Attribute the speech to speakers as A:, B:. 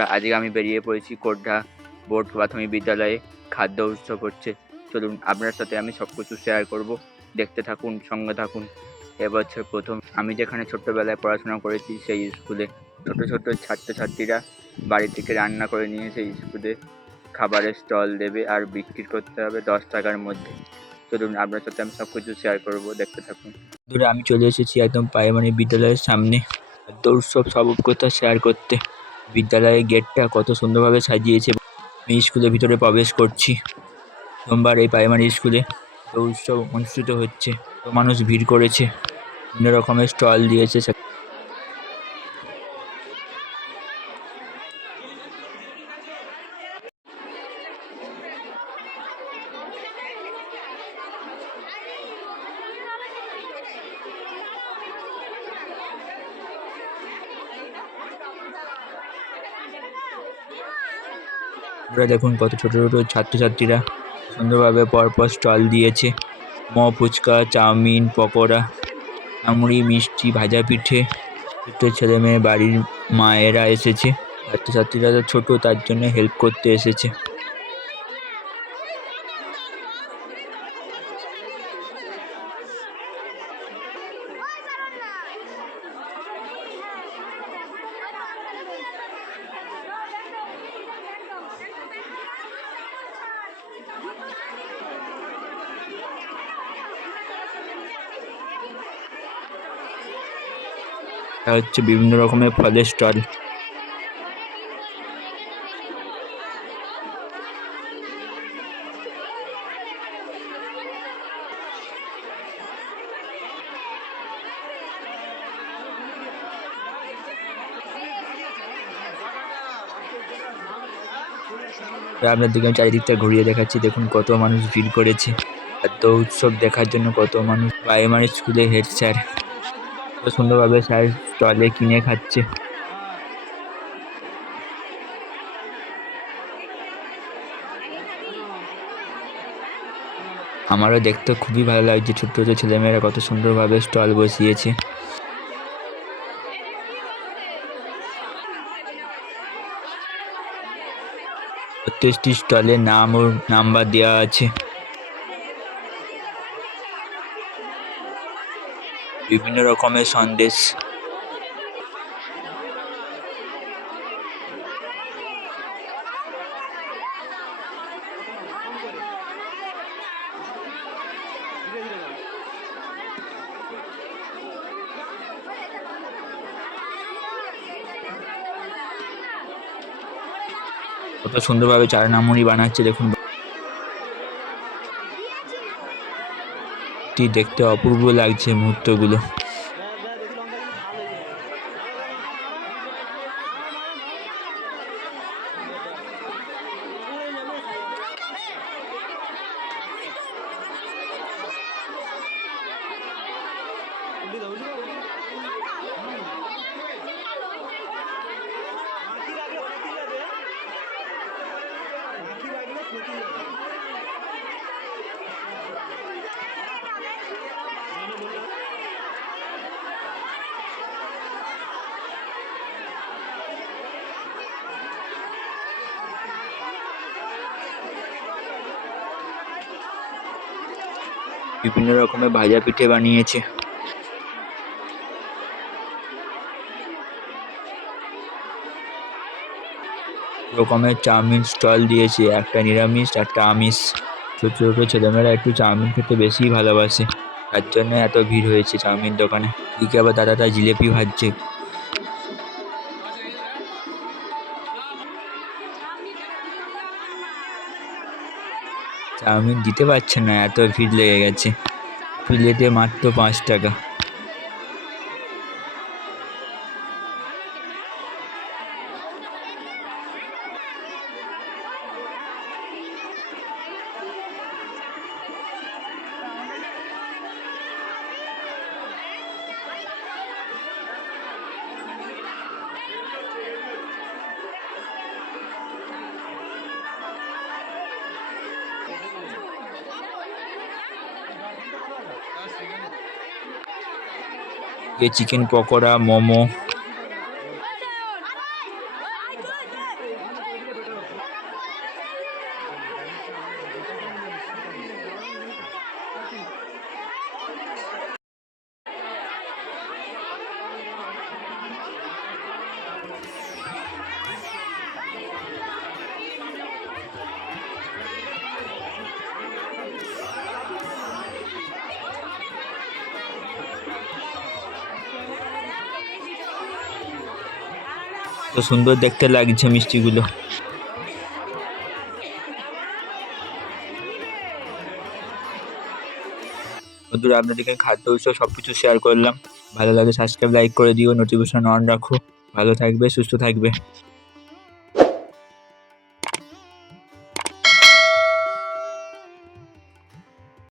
A: আজকে আমি বেরিয়ে পড়েছি কোড্ডা বোর্ড প্রাথমিক বিদ্যালয়ে, খাদ্য উৎসব হচ্ছে। চলুন আপনার সাথে আমি সব কিছু শেয়ার করব। দেখতে থাকুন, সঙ্গে থাকুন। এবছর প্রথম আমি যেখানে ছোট্টবেলায় পড়াশোনা করেছি সেই স্কুলে। ছোট ছোট ছাত্রছাত্রীরা বাড়ি থেকে রান্না করে নিয়ে সেই স্কুলে খাবারের স্টল দেবে আর বিক্রি করতে হবে দশ টাকার মধ্যে। চলুন আপনার সাথে আমি সব কিছু শেয়ার করব, দেখতে থাকুন। দূরে আমি চলে এসেছি একদম প্রাইমারি বিদ্যালয়ের সামনে। খাদ্য উৎসব সব কথা শেয়ার করতে। বিদ্যালয়ের গেটটা কত সুন্দরভাবে সাজিয়েছে। আমি স্কুলের ভিতরে প্রবেশ করছি। সোমবার এই প্রাইমারি স্কুলে উৎসব অনুষ্ঠিত হচ্ছে। মানুষ ভিড় করেছে। বিভিন্ন রকমের স্টল দিয়েছে। আপনারা দেখুন কত ছোট ছোট ছাত্রছাত্রীরা সুন্দরভাবে পরপর স্টল দিয়েছে। ম ফুচকা, চাউমিন, পকোড়া, আমুড়ি, মিষ্টি, ভাজা পিঠে। ছোট ছেলে মেয়ে বাড়ির মায়েরা এসেছে। ছাত্রছাত্রীরা তো ছোটো, তার জন্য হেল্প করতে এসেছে। এটা হচ্ছে বিভিন্ন রকমের ফলের স্টল। আপনাদেরকে আমি চারিদিকটা ঘুরিয়ে দেখাচ্ছি, দেখুন কত মানুষ ভিড় করেছে। খাদ্য উৎসব দেখার জন্য কত মানুষ। প্রাইমারি স্কুলের হেড স্যার। সুন্দরভাবে স্যার স্টলে কিনে খাচ্ছে। আমারও দেখতে খুবই ভালো লাগছে। ছোট্ট ছোটো ছেলেমেয়েরা কত সুন্দরভাবে স্টল বসিয়েছে। প্রত্যেকটি স্টলে নাম ও নাম্বার দেওয়া আছে। বিভিন্ন রকমের সন্দেশ। কত সুন্দরভাবে চার মুড়ি বানাচ্ছে দেখুন। দেখতে অপূর্ব লাগছে মুহূর্তগুলো। বিভিন্ন রকমের ভাজা পিঠে বানিয়েছে। রকমের চাউমিন স্টল দিয়েছে, একটা নিরামিষ, একটা আমিষ। ছোট ছোট ছেলেমেয়েরা একটু চাউমিন খেতে বেশি ভালোবাসে। তার জন্য এত ভিড় হয়েছে চাউমিন দোকানে। এদিকে আবার দাদাটা জিলেপি ভাজছে। চাউমিন দিতে পারছে না এত ভিড় লেগে গেছে। প্লেটে মাত্র পাঁচ টাকা। চিকেন পকোড়া মোমো তো সুন্দর দেখতে লাগছে মিষ্টিগুলো। বন্ধুরা আপনাদেরকে খাদ্য উৎসব সব কিছু শেয়ার করলাম। ভালো লাগে সাবস্ক্রাইব লাইক করে দিও নোটিফিকেশন অন রাখো। ভালো থাকবে, সুস্থ থাকবে।